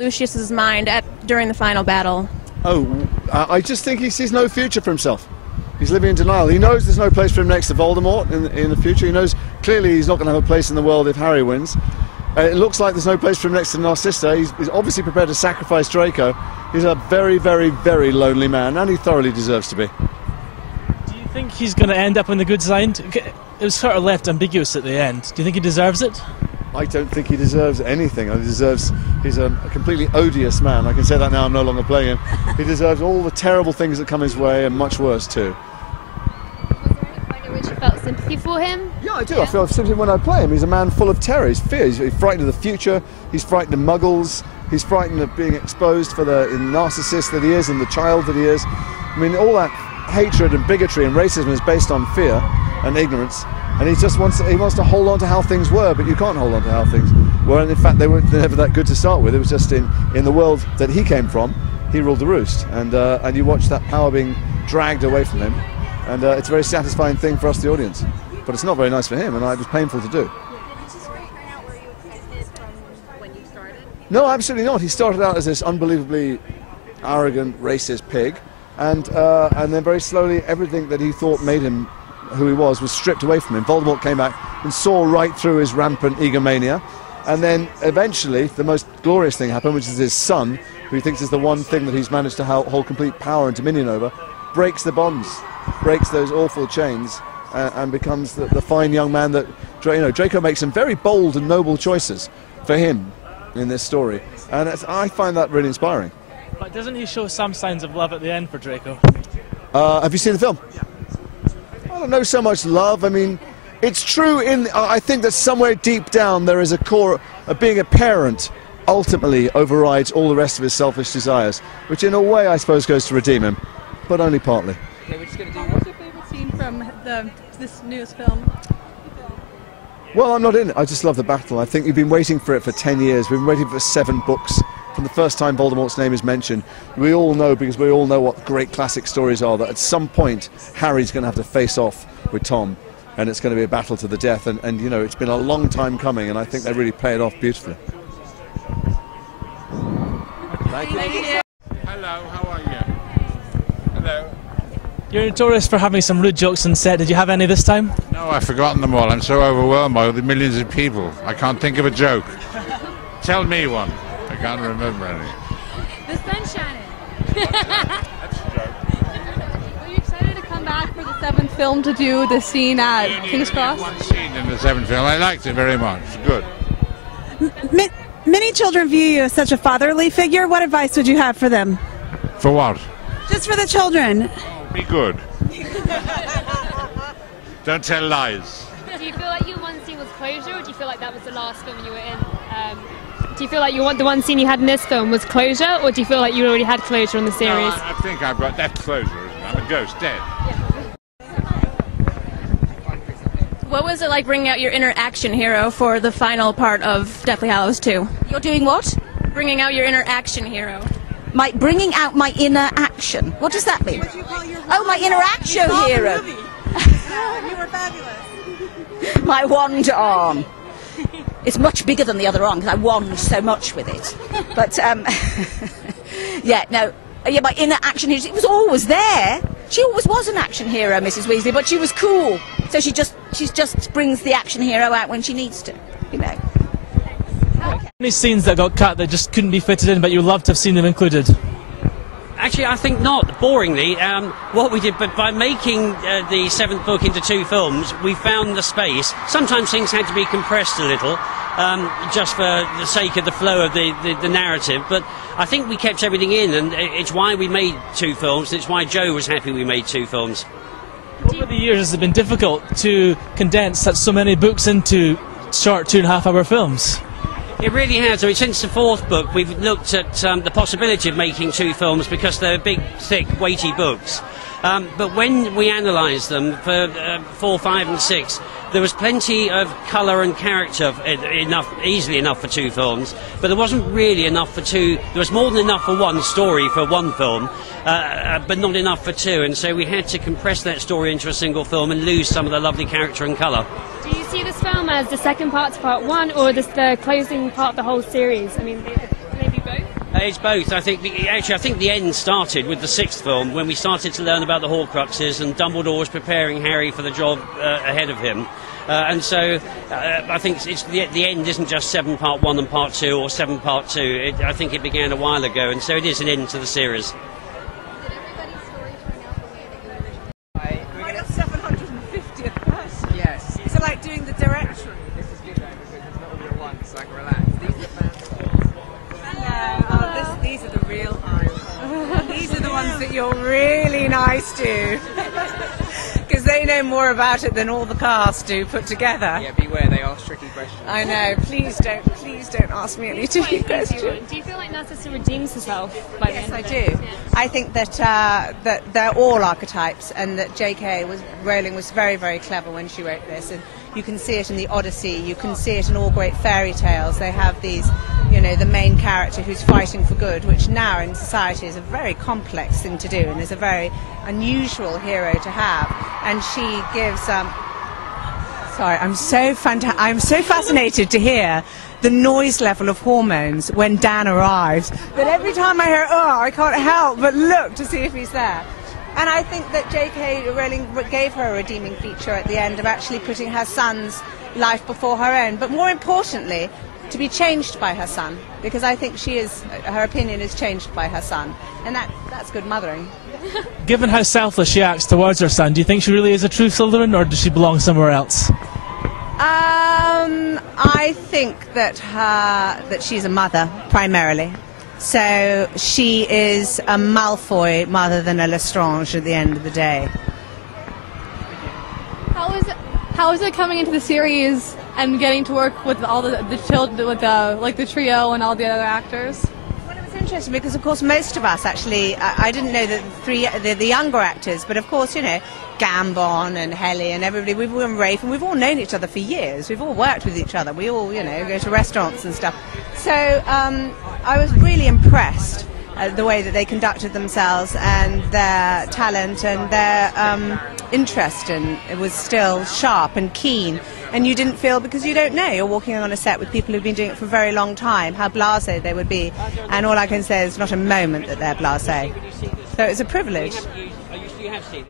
Lucius's mind during the final battle? Oh, I just think he sees no future for himself. He's living in denial. He knows there's no place for him next to Voldemort in the future. He knows clearly he's not going to have a place in the world if Harry wins. It looks like there's no place for him next to Narcissa. He's obviously prepared to sacrifice Draco. He's a very, very, very lonely man, and he thoroughly deserves to be. Do you think he's going to end up on the good side? It was sort of left ambiguous at the end. Do you think he deserves it? I don't think he deserves anything. He's a completely odious man. I can say that now, I'm no longer playing him. He deserves all the terrible things that come his way, and much worse too. Was there any point at which you felt sympathy for him? Yeah, I do. Yeah. I feel sympathy when I play him. He's a man full of terror. He's fear. He's frightened of the future. He's frightened of muggles. He's frightened of being exposed for the narcissist that he is and the child that he is. I mean, all that hatred and bigotry and racism is based on fear and ignorance. And he just wants to hold on to how things were, but you can't hold on to how things were. And in fact, they're never that good to start with. It was just in the world that he came from, he ruled the roost. And you watch that power being dragged away from him. And it's a very satisfying thing for us, the audience. But it's not very nice for him, and it was painful to do. Did this story turn out where you expected from when you started? No, absolutely not. He started out as this unbelievably arrogant, racist pig. And then very slowly, everything that he thought made him who he was stripped away from him. Voldemort came back and saw right through his rampant egomania, and then eventually the most glorious thing happened, which is his son, who he thinks is the one thing that he's managed to hold complete power and dominion over, breaks the bonds, breaks those awful chains, and becomes the fine young man that Draco makes some very bold and noble choices for him in this story, and I find that really inspiring. But doesn't he show some signs of love at the end for Draco? Have you seen the film? Yeah. I don't know so much love. I mean, it's true I think that somewhere deep down there is a core of being a parent ultimately overrides all the rest of his selfish desires, which in a way I suppose goes to redeem him, but only partly. Okay, we're just going to do what's your favourite scene from this newest film? Well, I'm not in it. I just love the battle. I think you've been waiting for it for 10 years. We've been waiting for 7 books. From the first time Voldemort's name is mentioned, we all know, because we all know what great classic stories are, that at some point Harry's going to have to face off with Tom, and it's going to be a battle to the death, and you know, it's been a long time coming, and I think they really play it off beautifully. Thank you. Hello, how are you? Hello. You're notorious for having some rude jokes on set. Did you have any this time? No, I've forgotten them all. I'm so overwhelmed by all the millions of people. I can't think of a joke. Tell me one. I can't remember any. The sun shining. That's a joke. Were you excited to come back for the 7th film to do the scene at King's Cross? One scene in the 7th film. I liked it very much. Good. Many children view you as such a fatherly figure. What advice would you have for them? For what? Just for the children. Oh, be good. Don't tell lies. Do you feel like your one scene was closure, or do you feel like that was the last film you were in? Do you feel like the one scene you had in this film was closure, or do you feel like you already had closure on the series? No, I think I've got that closure, isn't it? I'm a ghost, dead. What was it like bringing out your inner action hero for the final part of Deathly Hallows 2? You're doing what? Bringing out your inner action hero. Bringing out my inner action. What does that mean? Oh, my inner action hero. You were fabulous. My wand arm. It's much bigger than the other arm because I wand so much with it. But yeah, my inner action hero. It was always there. She always was an action hero, Mrs. Weasley, but she was cool. So she just brings the action hero out when she needs to, you know. Okay. Any scenes that got cut that just couldn't be fitted in, but you'd love to have seen them included? Actually, I think not. Boringly, what we did, but by making the 7th book into 2 films, we found the space. Sometimes things had to be compressed a little, just for the sake of the flow of the narrative. But I think we kept everything in, and it's why we made 2 films. It's why Joe was happy we made 2 films. Over the years, has it been difficult to condense so many books into short 2.5-hour films? It really has. I mean, since the 4th book, we've looked at the possibility of making 2 films because they're big, thick, weighty books. But when we analysed them for 4, 5 and 6, there was plenty of colour and character, easily enough for 2 films, but there wasn't really enough for 2. There was more than enough for one story for 1 film, but not enough for 2, and so we had to compress that story into a single film and lose some of the lovely character and colour. Do you see this film as the second part to part 1, or the closing part of the whole series? I mean, maybe both? It's both. I think the end started with the sixth film when we started to learn about the Horcruxes and Dumbledore was preparing Harry for the job ahead of him. And so I think it's the end isn't just 7 Part 1 and Part 2 or 7 Part 2. I think it began a while ago, and so it is an end to the series. Did everybody's story turn out the way that you originally? We got 750th person. Yes. Is it like doing the directory? This is good though, because it's not all at once, like relax. These are the fans. These are the real hardcore. These are the ones that you're really nice to. Because they know more about it than all the cast do put together. Yeah, beware, they ask tricky questions. I know. Please don't ask me any tricky questions. Do you feel like Narcissa redeems herself by the Yes, end I of do. it? I think that that they're all archetypes, and that Rowling was very, very clever when she wrote this. And you can see it in the Odyssey. You can see it in all great fairy tales. They have these, the main character who's fighting for good, which now in society is a very complex thing to do, and is a very unusual hero to have. And she gives. Sorry, I'm so fascinated to hear the noise level of hormones when Dan arrives, that every time I hear, I can't help but look to see if he's there. And I think that J.K. Rowling gave her a redeeming feature at the end of actually putting her son's life before her own, but more importantly, to be changed by her son, because I think her opinion is changed by her son, and that's good mothering. Given how selfless she acts towards her son, do you think she really is a true Slytherin, or does she belong somewhere else? I think that she's a mother, primarily. So she is a Malfoy rather than a Lestrange at the end of the day. How is it coming into the series and getting to work with all the children, with the trio and all the other actors? Well, it was interesting because, of course, most of us actually, I didn't know that the younger actors, but of course, Gambon and Helen and everybody, we've been Rafe, and we've all known each other for years. We've all worked with each other. We all, go to restaurants and stuff. So I was really impressed at the way that they conducted themselves and their talent and their interest, and it was still sharp and keen. And you didn't feel, because you don't know, you're walking on a set with people who've been doing it for a very long time, how blasé they would be. And all I can say is not a moment that they're blasé. So it's a privilege.